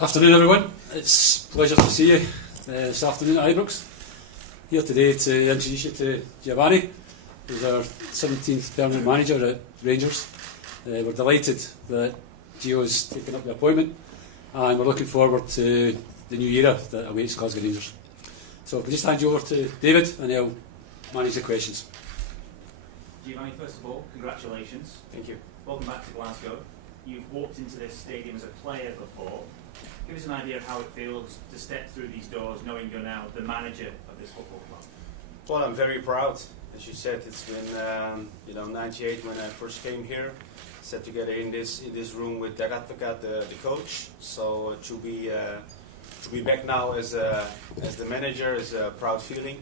Afternoon, everyone. It's a pleasure to see you this afternoon at Ibrox. Here today to introduce you to Giovanni, who's our 17th permanent manager at Rangers. We're delighted that Gio's taken up the appointment, and we're looking forward to the new era that awaits Glasgow Rangers. So I'll just hand you over to David, and he'll manage the questions. Giovanni, first of all, congratulations. Thank you. Welcome back to Glasgow. You've walked into this stadium as a player before. Give us an idea of how it feels to step through these doors, knowing you're now the manager of this football club. Well, I'm very proud. As you said, it's been 98 when I first came here. Sat together in this room with Der Advocaat, the coach. So to be back now as the manager is a proud feeling.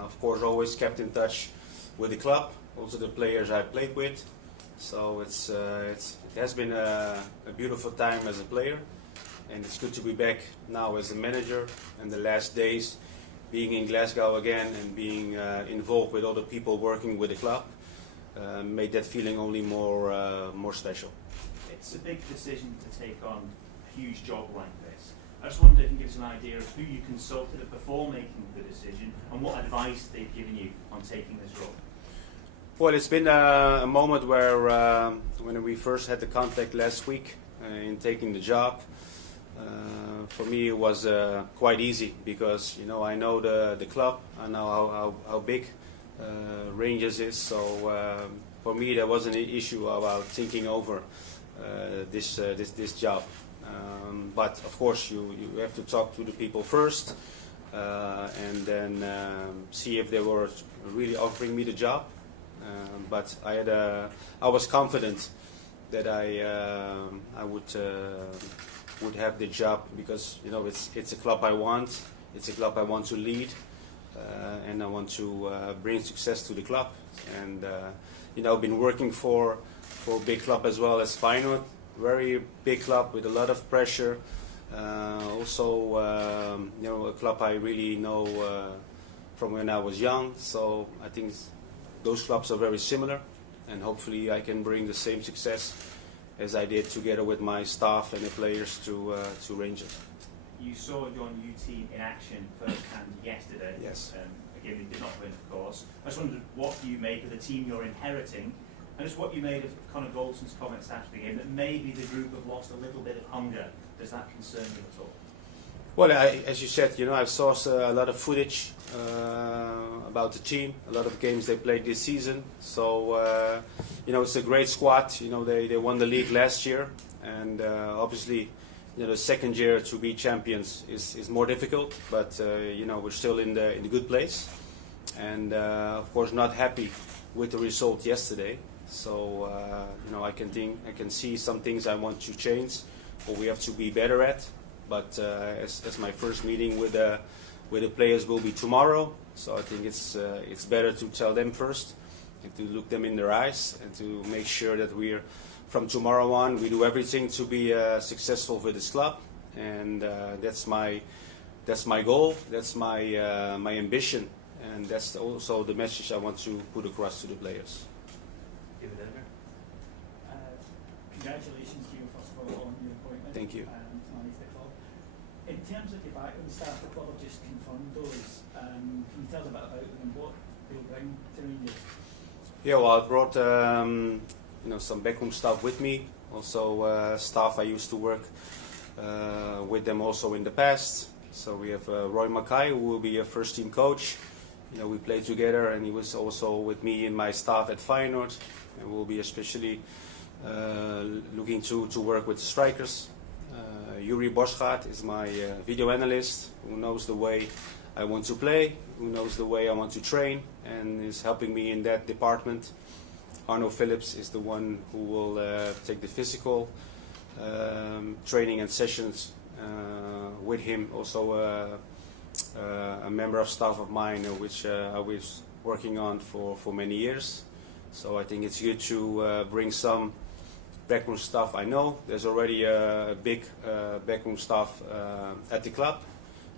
Of course, always kept in touch with the club, also the players I played with. So it has been a beautiful time as a player. And it's good to be back now as a manager, and the last days being in Glasgow again and being involved with other people working with the club made that feeling only more special. It's a big decision to take on a huge job like this. I just wondered if you can give us an idea of who you consulted before making the decision and what advice they've given you on taking this role. Well, it's been a moment where when we first had the contact last week in taking the job, for me it was quite easy because I know the club, I know how big Rangers is, so for me there wasn't an issue about thinking over this job. But of course you have to talk to the people first and then see if they were really offering me the job. But I was confident that I would have the job because it's a club I want. It's a club I want to lead, and I want to bring success to the club. And I've been working for a big club as well as Feyenoord, very big club with a lot of pressure. Also, a club I really know from when I was young. So I think those clubs are very similar, and hopefully I can bring the same success as I did together with my staff and the players to Rangers. You saw your new team in action firsthand yesterday. Yes. Again, they did not win, of course. I just wondered what you made of the team you're inheriting, and just what you made of Conor Goldson's comments after the game, that maybe the group have lost a little bit of hunger. Does that concern you at all? Well, as you said, I saw a lot of footage about the team, a lot of games they played this season. So, it's a great squad. They won the league last year, and obviously, the second year to be champions is more difficult. But we're still in the good place, and of course not happy with the result yesterday. So, I can see some things I want to change, or we have to be better at. But as my first meeting with the players will be tomorrow, so I think it's better to tell them first and to look them in their eyes and to make sure that from tomorrow on we do everything to be successful for this club, and that's my goal, that's my ambition, and that's also the message I want to put across to the players. Congratulations to you, first of all, on your appointment. Thank you. To manage the club. In terms of the backroom staff, the club have just confirmed those. Can you tell us a bit about them and what they'll bring to Rangers? Yeah, well, I brought some backroom staff with me. Also, staff I used to work with them also in the past. So we have Roy Mackay, who will be a first-team coach. We played together, and he was also with me in my staff at Feyenoord, and will be especially looking to work with the strikers. Yuri Boschgaard is my video analyst, who knows the way I want to play, who knows the way I want to train, and is helping me in that department. Arno Phillips is the one who will take the physical training and sessions with him. Also a member of staff of mine, which I was working on for many years. So I think it's good to bring some backroom staff. I know there's already a big backroom staff at the club.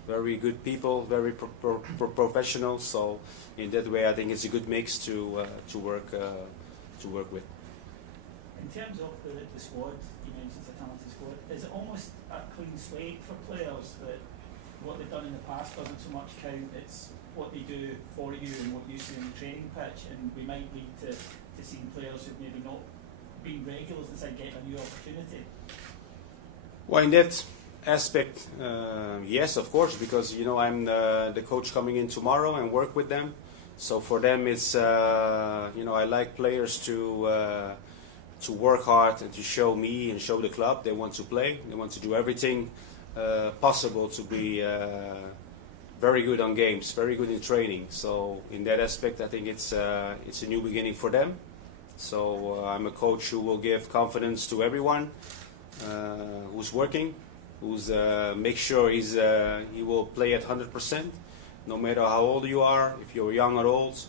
Very good people, very professional. So in that way, I think it's a good mix to work with. In terms of the squad, you mentioned it's a talented squad. Is it almost a clean slate for players that what they've done in the past doesn't so much count? It's what they do for you and what you see on the training pitch, and we might lead to seeing players who've maybe not been regulars inside getting a new opportunity. Well, in that aspect, yes, of course, because I'm the coach coming in tomorrow and work with them. So for them, it's I like players to work hard and to show me and show the club they want to play. They want to do everything possible to be very good on games, very good in training. So in that aspect, I think it's a new beginning for them. So I'm a coach who will give confidence to everyone who's working, who's make sure he will play at 100%, no matter how old you are. If you're young or old,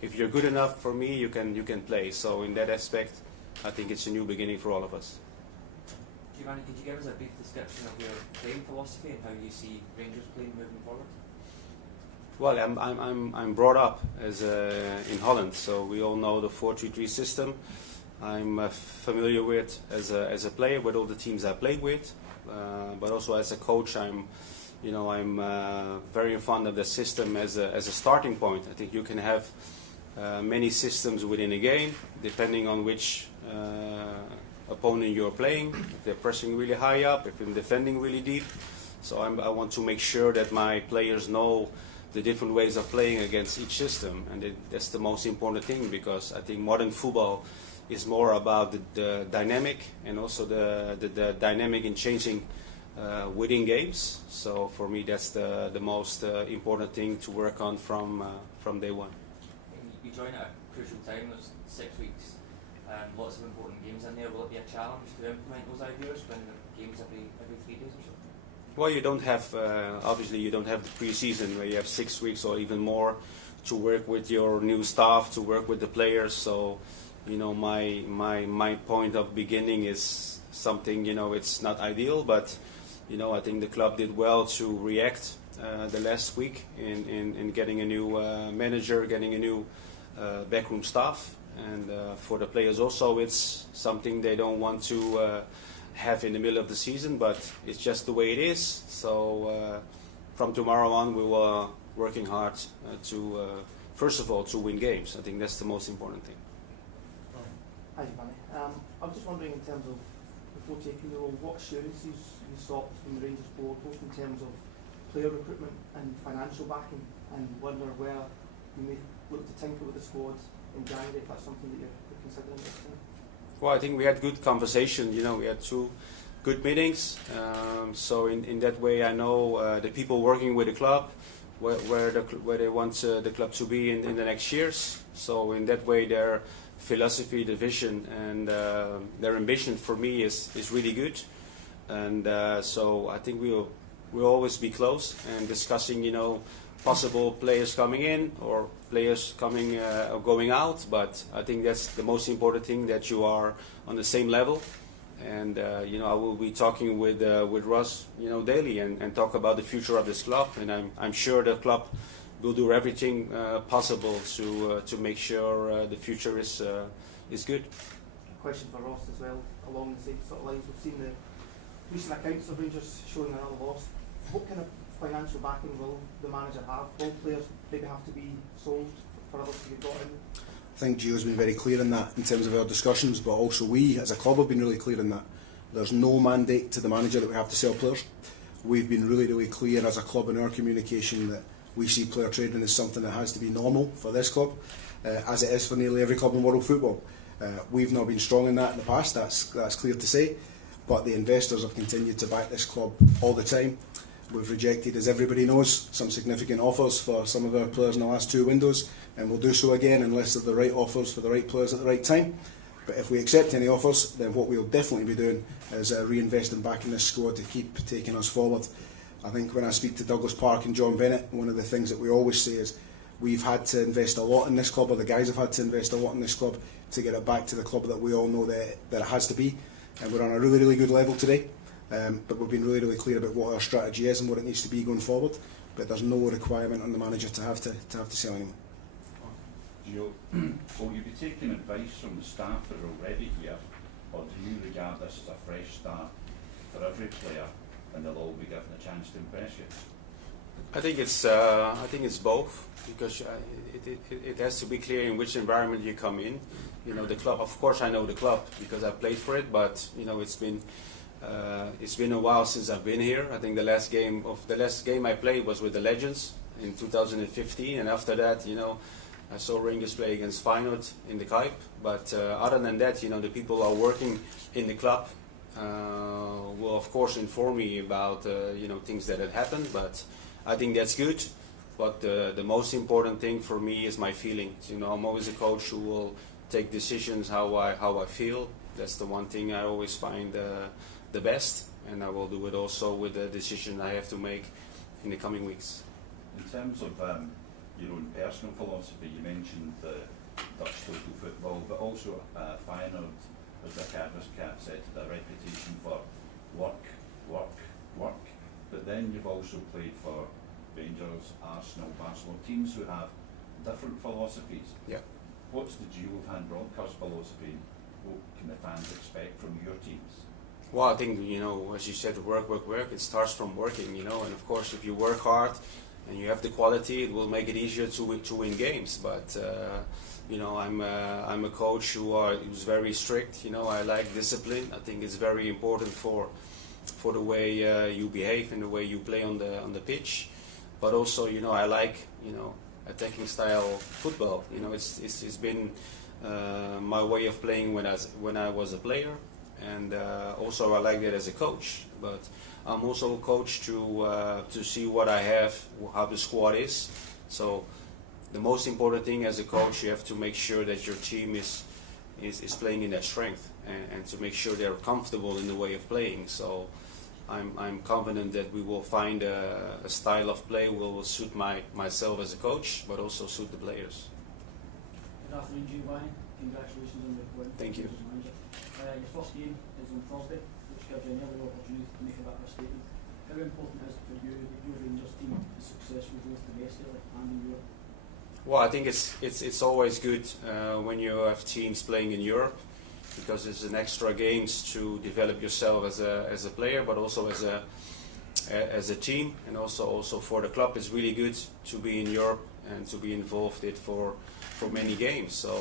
if you're good enough for me, you can play. So in that aspect, I think it's a new beginning for all of us. Giovanni, could you give us a brief description of your playing philosophy and how you see Rangers playing moving forward? Well, I'm brought up in Holland, so we all know the 4-3-3 system. I'm familiar with as a player with all the teams I played with, but also as a coach, I'm very fond of the system as a starting point. I think you can have many systems within a game, depending on which opponent you're playing. If they're pressing really high up, if they're defending really deep. So I want to make sure that my players know the different ways of playing against each system, and that's the most important thing, because I think modern football is more about the dynamic and also the dynamic in changing within games. So for me, that's the most important thing to work on from day one. You join at a crucial time. There's 6 weeks, lots of important games in there. Will it be a challenge to implement those ideas when there are games every 3 days or so? Well, you don't have obviously you don't have the pre-season where you have 6 weeks or even more to work with your new staff, to work with the players. So my point of beginning is something, it's not ideal, but I think the club did well to react the last week in getting a new manager, getting a new backroom staff, and for the players also, it's something they don't want to have in the middle of the season, but it's just the way it is. So from tomorrow on, we will working hard to first of all to win games. I think that's the most important thing. Hi, Giovanni. I was just wondering, in terms of before taking the role, what assurances you sought from the Rangers board, both in terms of player recruitment and financial backing, and wonder where you may look to tinker with the squad in January, if that's something that you're considering this time. Well, I think we had good conversation. We had 2 good meetings. So in that way, I know the people working with the club, where they want the club to be in the next years. So in that way, their philosophy, the vision, and their ambition for me is really good. And so I think we'll always be close and discussing, possible players coming in or players coming or going out. But I think that's the most important thing, that you are on the same level. And I will be talking with Russ, daily and talk about the future of this club. And I'm sure the club will do everything possible to make sure the future is good. A question for Ross as well, along the same sort of lines. We've seen the recent accounts of Rangers showing another loss. What kind of financial backing will the manager have? Will players maybe have to be sold for others to be brought in? I think Gio's been very clear in that in terms of our discussions, but also we as a club have been really clear in that. There's no mandate to the manager that we have to sell players. We've been really, really clear as a club in our communication that we see player trading as something that has to be normal for this club, as it is for nearly every club in world football. We've not been strong in that in the past, that's clear to say, but the investors have continued to back this club all the time. We've rejected, as everybody knows, some significant offers for some of our players in the last 2 windows, and we'll do so again unless they're the right offers for the right players at the right time. But if we accept any offers, then what we'll definitely be doing is reinvesting back in this squad to keep taking us forward. I think when I speak to Douglas Park and John Bennett, one of the things that we always say is we've had to invest a lot in this club, or the guys have had to invest a lot in this club to get it back to the club that we all know that it has to be. And we're on a really, really good level today. But we've been really, really clear about what our strategy is and what it needs to be going forward. But there's no requirement on the manager to have to sell anyone. Gio, will you be taking advice from the staff that are already here, or do you regard this as a fresh start for every player, and they'll all be given a chance to impress you? I think it's both, because it has to be clear in which environment you come in. You know, the club. Of course, I know the club because I played for it, but you know, it's been a while since I've been here. I think the last game I played was with the Legends in 2015, and after that, you know, I saw Rangers play against Feyenoord in the Kuip. But other than that, you know, the people who are working in the club will of course inform me about you know, things that had happened. But I think that's good. But the most important thing for me is my feelings. You know, I'm always a coach who will take decisions how I feel. That's the one thing I always find the best, and I will do it also with the decision I have to make in the coming weeks. In terms of your own personal philosophy, you mentioned the Dutch total football, but also Feyenoord, as the Carver's Cat said, a reputation for work. But then you've also played for Rangers, Arsenal, Barcelona, teams who have different philosophies. Yeah. What's the Giovanni van Bronckhorst philosophy? What can the fans expect from your teams? Well, I think, you know, as you said, work. It starts from working, you know, and of course, if you work hard and you have the quality, it will make it easier to win games. But you know, I'm a coach who's very strict. You know, I like discipline. I think it's very important for the way you behave and the way you play on the pitch. But also, you know, I like, you know, attacking style football. You know, it's been my way of playing when I was a player, and also I like that as a coach. But I'm also a coach to see what I have, how the squad is. So the most important thing as a coach, you have to make sure that your team is playing in their strength, and to make sure they're comfortable in the way of playing. So I'm confident that we will find a style of play will suit myself as a coach, but also suit the players. Good afternoon, Giovanni. Congratulations on the win. Thank you. Your first game is on Thursday, which gives you an early opportunity to make a bit of a statement. How important is it for you that your Rangers team is successful both domestically and in Europe? Well, I think it's always good when you have teams playing in Europe, because it's an extra games to develop yourself as a player, but also as a team, and also for the club. It's really good to be in Europe and to be involved in for many games. So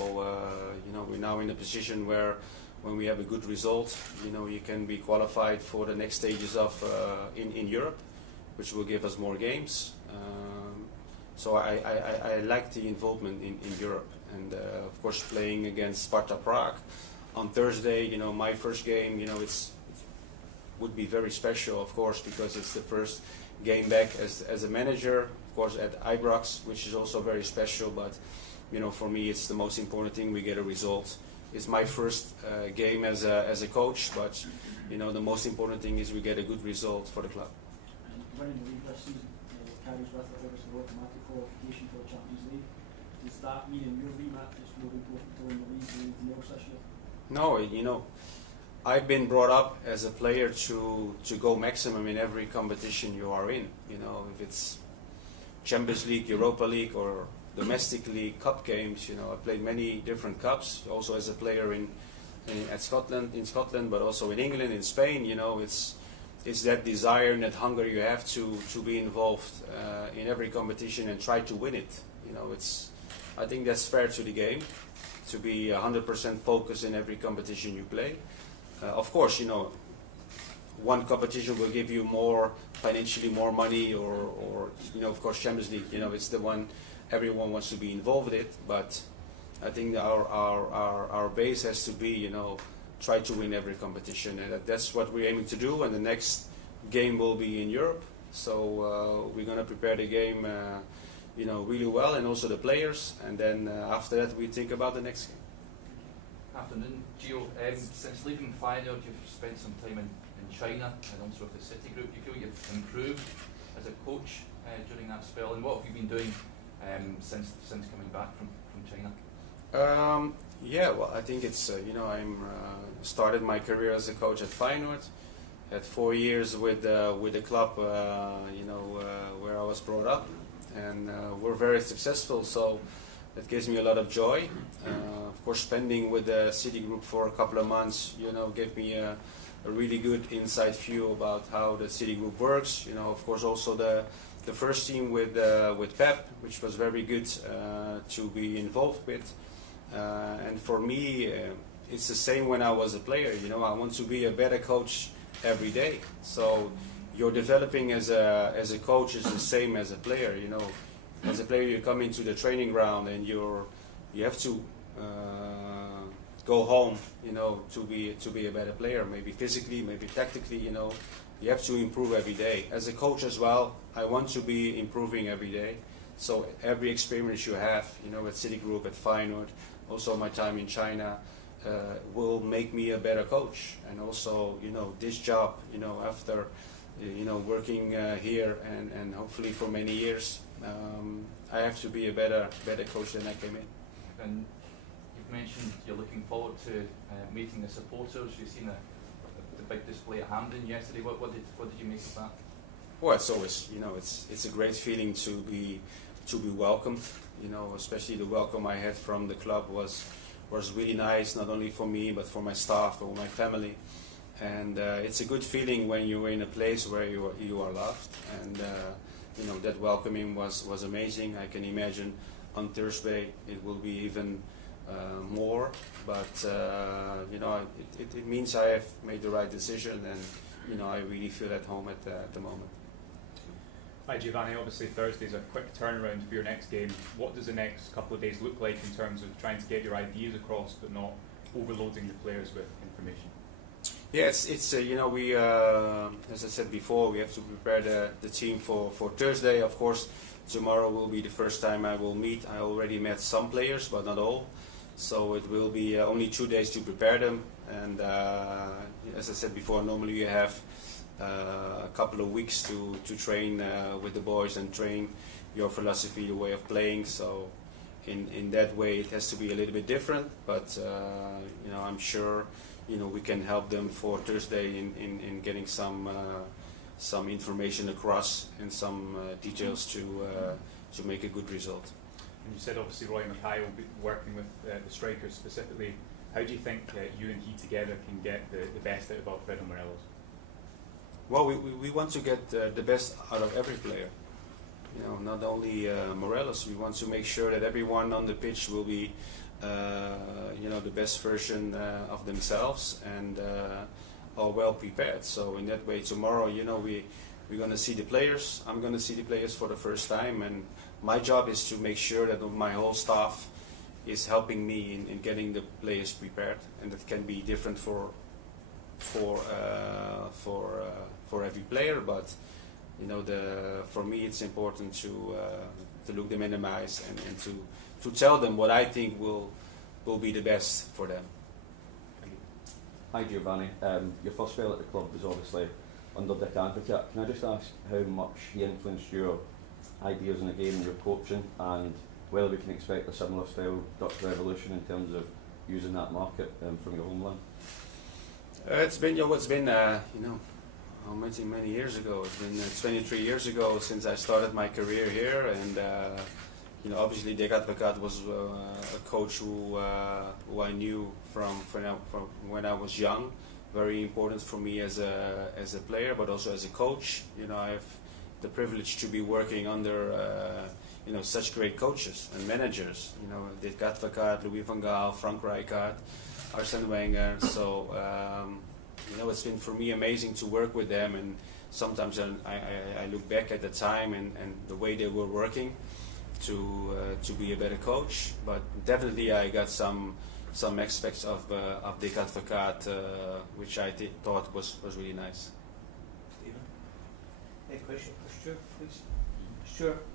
you know, we're now in a position where when we have a good result, you know, you can be qualified for the next stages of in Europe, which will give us more games. So I like the involvement in Europe, and of course playing against Sparta Prague on Thursday, you know, my first game, you know, it would be very special, of course, because it's the first game back as a manager, of course, at Ibrox, which is also very special. But you know, for me, it's the most important thing. We get a result. It's my first game as a coach, but you know, the most important thing is we get a good result for the club. And winning the league this season carries with it obviously automatic qualification for the Champions League. Does that mean in your remit it's more important to win the league than anything else this year? No, you know, I've been brought up as a player to go maximum in every competition you are in. You know, if it's Champions League, Europa League, or domestic league, cup games. You know, I played many different cups. Also as a player in Scotland, but also in England, in Spain. You know, it's that desire and that hunger you have to be involved in every competition and try to win it. You know, I think that's fair to the game, to be 100% focused in every competition you play. Of course, you know, one competition will give you more financially, more money, or you know, of course, Champions League. You know, it's the one everyone wants to be involved in. But I think our base has to be, you know, try to win every competition, and that's what we're aiming to do. And the next game will be in Europe, so we're going to prepare the game, you know, really well, and also the players. And then after that, we think about the next game. Afternoon, Gio. Since leaving Feyenoord, you've spent some time in China and also with the City Group. Do you feel you've improved as a coach during that spell, and what have you been doing since coming back from China? Yeah, well, I think it's you know, I'm started my career as a coach at Feyenoord. Had 4 years with the club, you know, where I was brought up, and we're very successful. So that gives me a lot of joy. Of course, spending with the City Group for a couple of months, gave me a really good inside view about how the City Group works. Of course, also the first team with Pep, which was very good to be involved with. And for me, it's the same when I was a player. I want to be a better coach every day. So you're developing as a coach is the same as a player. As a player, you come into the training ground and you have to go home, to be a better player. Maybe physically, maybe tactically. You have to improve every day. As a coach as well, I want to be improving every day. So every experience you have, at City Group, at Feyenoord, also my time in China, will make me a better coach. And also, this job, after, working here and hopefully for many years, I have to be a better coach than I came in. And you've mentioned you're looking forward to meeting the supporters. You've seen the big display at Hampden yesterday. What did you make of that? Well, it's always, it's a great feeling to be welcomed. Especially the welcome I had from the club was really nice, not only for me but for my staff or my family. And it's a good feeling when you're in a place where you are loved. And that welcoming was amazing. I can imagine on Thursday it will be even more. But it means I have made the right decision, and I really feel at home at the moment. Hi Giovanni, obviously Thursday's a quick turnaround for your next game. What does the next couple of days look like in terms of trying to get your ideas across but not overloading the players with information? Yeah, it's we as I said before, we have to prepare the team for Thursday. Of course, tomorrow will be the first time I will meet. I already met some players, but not all. So it will be only 2 days to prepare them. And as I said before, normally you have a couple of weeks to train with the boys and train your philosophy, your way of playing. So in that way, it has to be a little bit different. But I'm sure we can help them for Thursday in getting some information across and some details to make a good result. And you said obviously Roy Mackay will be working with the strikers specifically. How do you think you and he together can get the best out of Alfredo Morelos? Well, we want to get the best out of every player. Not only Morelos. We want to make sure that everyone on the pitch will be the best version of themselves and are well prepared. So in that way, tomorrow, we're going to see the players. I'm going to see the players for the first time, and my job is to make sure that my whole staff is helping me in getting the players prepared, and that can be different for every player. But for me, it's important to look them in the eyes and to tell them what I think will be the best for them. Hi Giovanni, your first spell at the club was obviously under Dick Advocaat. Can I just ask how much he influenced your ideas in the game and your coaching, and whether we can expect a similar style Dutch Revolution in terms of using that market from your homeland? It's been many years ago. It's been 23 years ago since I started my career here, and obviously Dick Advocaat was a coach who I knew from when I was young. Very important for me as a player, but also as a coach. I have the privilege to be working under such great coaches and managers. Dick Advocaat, Louis van Gaal, Frank Rijkaard, Arsene Wenger. So it's been for me amazing to work with them, and sometimes I look back at the time and the way they were working to be a better coach. But definitely I got some aspects of Dick Advocaat which I thought was really nice. Stephen, a question for Stuart, please. Stuart,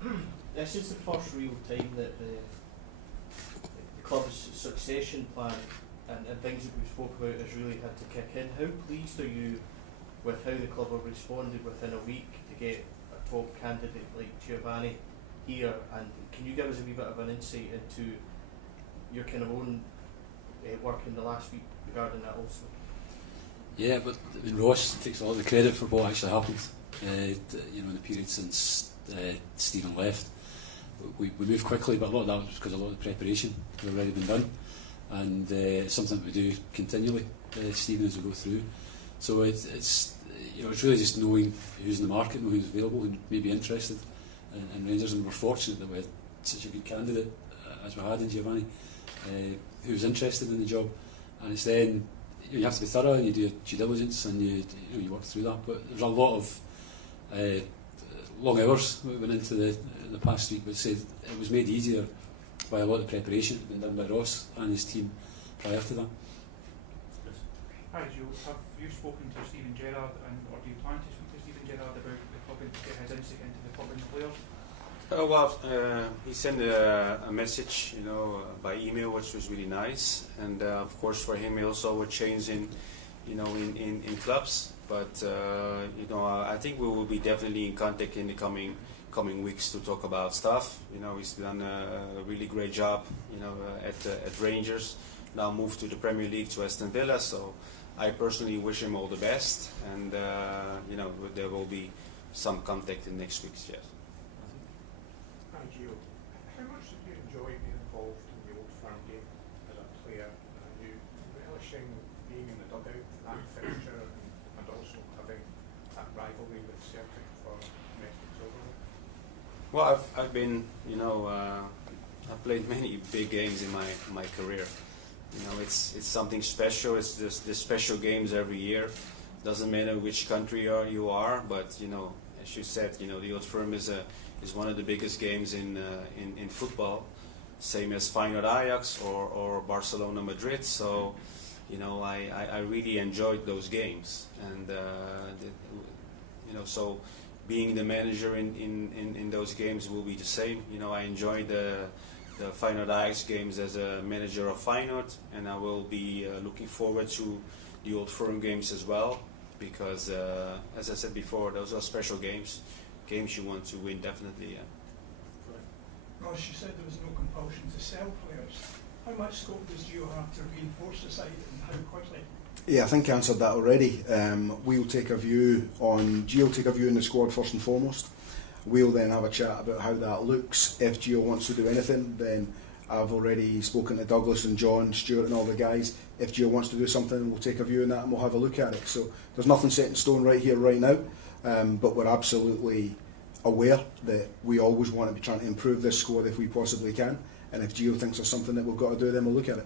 this is the first real time that the club's succession plan and things that we spoke about has really had to kick in. How pleased are you with how the club have responded within a week to get a top candidate like Giovanni here, and can you give us a wee bit of an insight into your kind of own work in the last week regarding that also? Yeah, but Ross takes all the credit for what actually happened. In the period since Stephen left, we moved quickly, but a lot of that was because a lot of the preparation had already been done, and it's something that we do continually, Stephen, as we go through. So it's really just knowing who's in the market, knowing who's available, and maybe interested in Rangers, and we're fortunate that we had such a good candidate as we had in Giovanni, who was interested in the job, and it's then you have to be thorough and you do your due diligence and you work through that. But there's a lot of long hours that went into the past week, but said it was made easier by a lot of preparation that had been done by Ross and his team prior to that. Hi Joe, have you spoken to Stephen Gerrard, or do you plan to speak to Stephen Gerrard about the club and get his insight into the club and the players? He sent a message, by email, which was really nice, and of course for him also a change in clubs. But I think we will be definitely in contact in the coming weeks to talk about stuff. He's done a really great job, at Rangers. Now moved to the Premier League to Aston Villa. So I personally wish him all the best, and there will be some contact in next week's. Yes. Hi Gio, how much did you enjoy being involved in the Old Firm game as a player? Are you relishing being in the dugout, that fixture, and also having that rivalry with Celtic for domestic silverware? Well, I've been, I've played many big games in my career. It's something special. It's just the special games every year. Doesn't matter which country you are, but as you said, the Old Firm is one of the biggest games in football, same as Feyenoord Ajax or Barcelona Madrid. So, I really enjoyed those games, and so being the manager in those games will be the same. I enjoyed the Feyenoord Ajax games as a manager of Feyenoord, and I will be looking forward to the Old Firm games as well, because as I said before, those are special games you want to win, definitely. Yeah. Ross, you said there was no compulsion to sell players. How much scope does Gio have to reinforce the side, and how quickly? Yeah, I think I answered that already. We'll take a view on Gio will take a view in the squad first and foremost. We'll then have a chat about how that looks. If Gio wants to do anything, then I've already spoken to Douglas and John, Stuart and all the guys. If Gio wants to do something, we'll take a view on that and we'll have a look at it. So there's nothing set in stone right here, right now, but we're absolutely aware that we always want to be trying to improve this squad if we possibly can. And if Gio thinks there's something that we've got to do, then we'll look at it.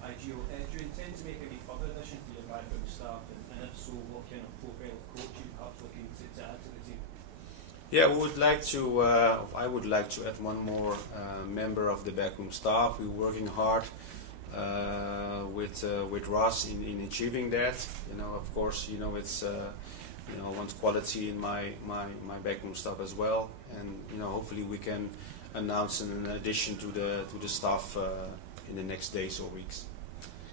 Hi Gio, do you intend to make any further addition to your backroom staff, and if so, what kind of profile of coach you perhaps looking to add to the team? Yeah, we would like to. I would like to add one more member of the backroom staff. We're working hard with Ross in achieving that. Of course, it's I want quality in my backroom staff as well, and hopefully we can announce an addition to the staff in the next days or weeks.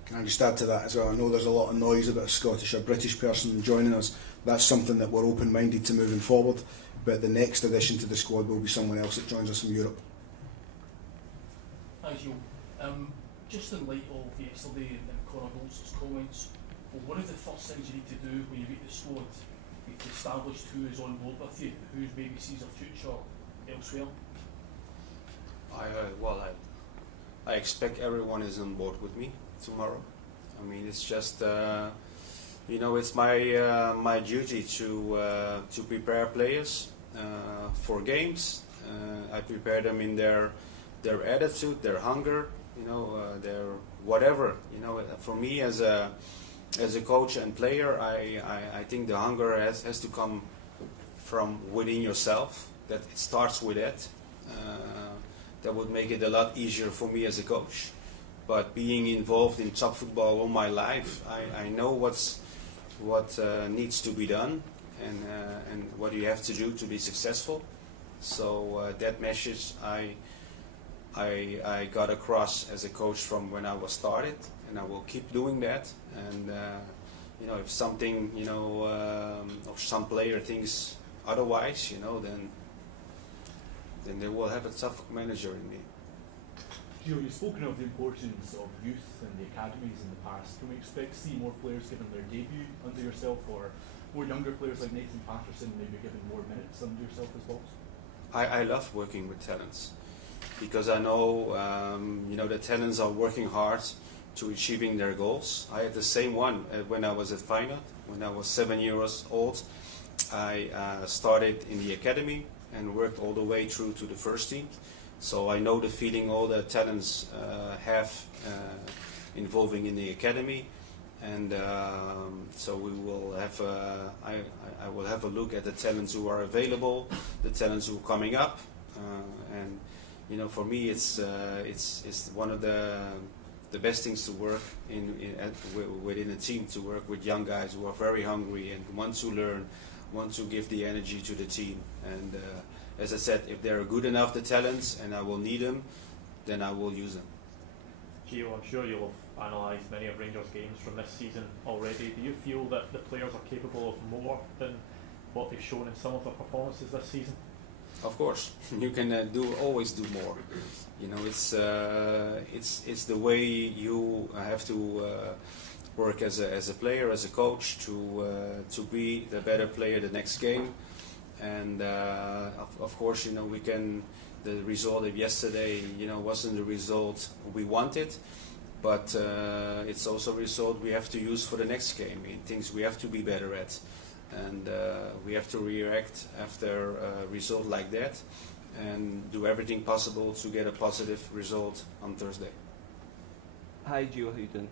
Can I just add to that as well? I know there's a lot of noise about a Scottish or British person joining us. That's something that we're open-minded to moving forward, but the next addition to the squad will be someone else that joins us from Europe. Thanks, Joe. Just in light of yesterday and Conor Goldson's comments, one of the first things you need to do when you meet the squad is to establish who is on board with you, who maybe sees a future elsewhere. I expect everyone is on board with me tomorrow. I mean, it's just it's my duty to prepare players for games. I prepare them in their attitude, their hunger, their whatever. For me as a coach and player, I think the hunger has to come from within yourself. That it starts with that. That would make it a lot easier for me as a coach. But being involved in top football all my life, I know what needs to be done and what you have to do to be successful. So that message I got across as a coach from when I was started, and I will keep doing that. And if something or some player thinks otherwise, then they will have a tough manager in me. Gio, you've spoken of the importance of youth and the academies in the past. Can we expect to see more players given their debut under yourself, or more younger players like Nathan Patterson maybe given more minutes under yourself as well? I love working with talents because I know the talents are working hard to achieving their goals. I had the same one when I was at Feyenoord. When I was 7 years old, I started in the academy and worked all the way through to the first team. So I know the feeling all the talents have involving in the academy, and so we will have. I will have a look at the talents who are available, the talents who are coming up, and for me, it's one of the best things to work within a team, to work with young guys who are very hungry and want to learn, want to give the energy to the team. And as I said, if they're good enough, the talents, and I will need them, then I will use them. Gio, I'm sure you'll have analysed many of Rangers' games from this season already. Do you feel that the players are capable of more than what they've shown in some of their performances this season? Of course, you can always do more. It's the way you have to work as a player, as a coach, to be the better player the next game. And of course, the result of yesterday, wasn't the result we wanted, but it's also a result we have to use for the next game. Things we have to be better at, and we have to react after a result like that, and do everything possible to get a positive result on Thursday. Hi Gio, how you doing?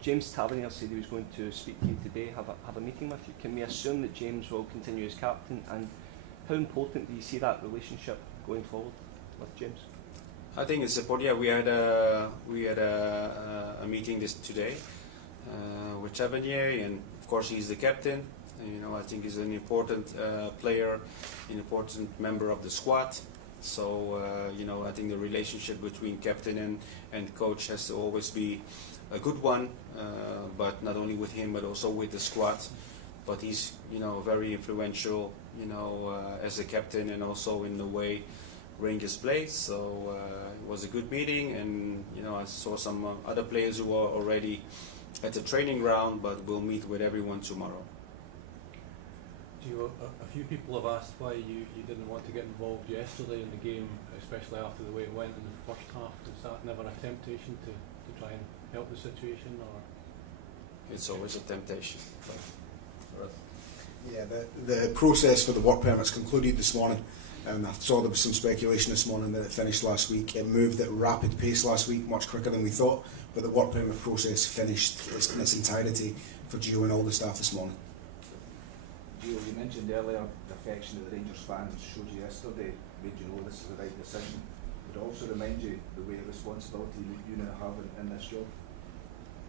James Tavernier said he was going to speak to you today, have a meeting with you. Can we assume that James will continue as captain, and how important do you see that relationship going forward with James? I think it's important. Yeah, we had a meeting today with Tavernier, and of course he's the captain. I think he's an important player, an important member of the squad. So I think the relationship between captain and coach has to always be a good one, but not only with him but also with the squad. But he's very influential as a captain, and also in the way Rangers play. So it was a good meeting, and I saw some other players who are already at the training ground, but we'll meet with everyone tomorrow. Gio, a few people have asked why you didn't want to get involved yesterday in the game, especially after the way it went in the first half. Was that never a temptation to try and help the situation, or? It's always a temptation. Yeah, the process for the work permits concluded this morning, and I saw there was some speculation this morning that it finished last week. It moved at rapid pace last week, much quicker than we thought, but the work permit process finished in its entirety for Gio and all the staff this morning. Gio, you mentioned earlier the affection that the Rangers fans showed you yesterday made you know this is the right decision. But it also remind you the weight of responsibility that you now have in this job.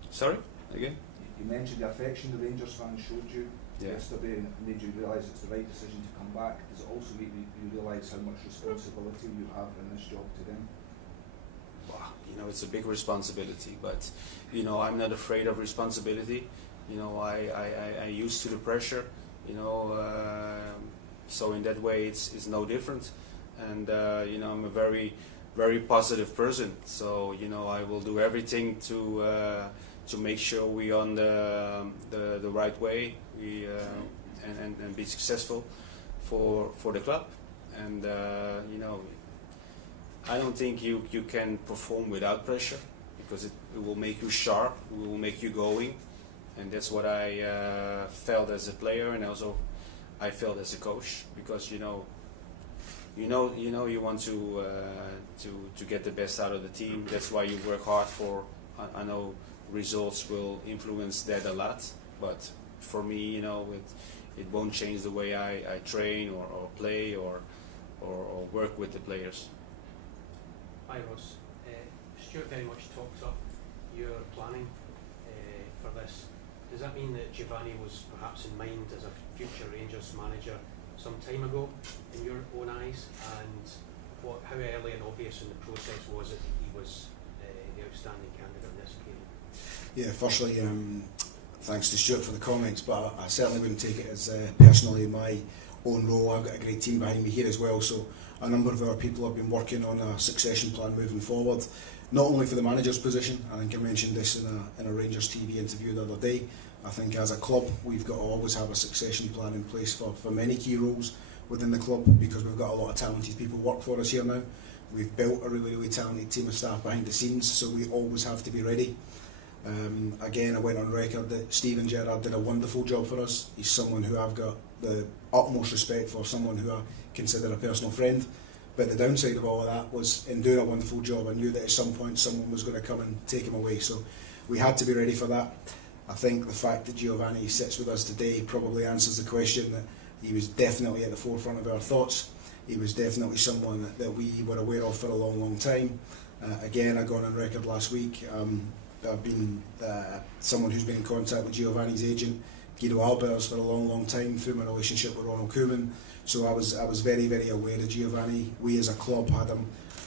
Sorry? Again? You mentioned the affection the Rangers fans showed you yesterday and made you realise it's the right decision to come back. Does it also make you realise how much responsibility you have in this job to them? Wow, it's a big responsibility, but I'm not afraid of responsibility. I used to the pressure. So in that way it's no different, and I'm a very, very positive person, so I will do everything to make sure we on the right way, and be successful for the club, and I don't think you can perform without pressure, because it will make you sharp, it will make you going. And that's what I felt as a player, and also I felt as a coach, because you want to get the best out of the team. That's why you work hard for. I know results will influence that a lot, but for me, it won't change the way I train or play or work with the players. Hi Ross. Stuart very much talks up your planning for this. Does that mean that Giovanni was perhaps in mind as a future Rangers manager some time ago, in your own eyes? And how early and obvious in the process was it that he was the outstanding candidate on this occasion? Yeah, firstly, thanks to Stuart for the comments, but I certainly wouldn't take it as personally in my own role. I've got a great team behind me here as well, so a number of our people have been working on a succession plan moving forward, not only for the manager's position. I think I mentioned this in a Rangers TV interview the other day. I think as a club we've got to always have a succession plan in place for many key roles, within the club, because we've got a lot of talented people work for us here now. We've built a really, really talented team of staff behind the scenes, so we always have to be ready. Again, I went on record that Steven Gerrard did a wonderful job for us. He's someone who I've got the utmost respect for, someone who I consider a personal friend. But the downside of all of that was, in doing a wonderful job, I knew that at some point someone was going to come and take him away. So we had to be ready for that. I think the fact that Giovanni sits with us today probably answers the question, that he was definitely at the forefront of our thoughts. He was definitely someone that we were aware of for a long, long time. Again, I got on record last week. I've been someone who's been in contact with Giovanni's agent, Guido Albers, for a long, long time through my relationship with Ronald Koeman. So I was very, very aware of Giovanni. We as a club had him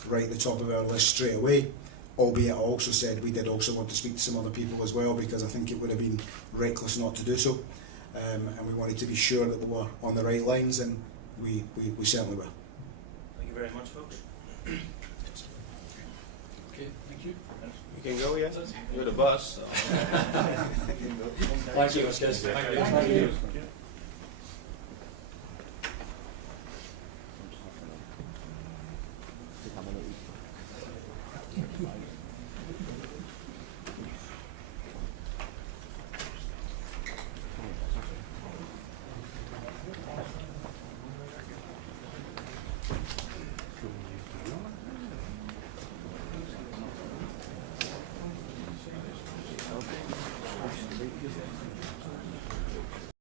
right at the top of our list straight away, albeit I also said we did also want to speak to some other people as well, because I think it would have been reckless not to do so. And we wanted to be sure that we were on the right lines, and we certainly were. Thank you very much, folks. Okay, thank you. You can go, yeah? You're the boss. So. Thank you, guys. Thank you.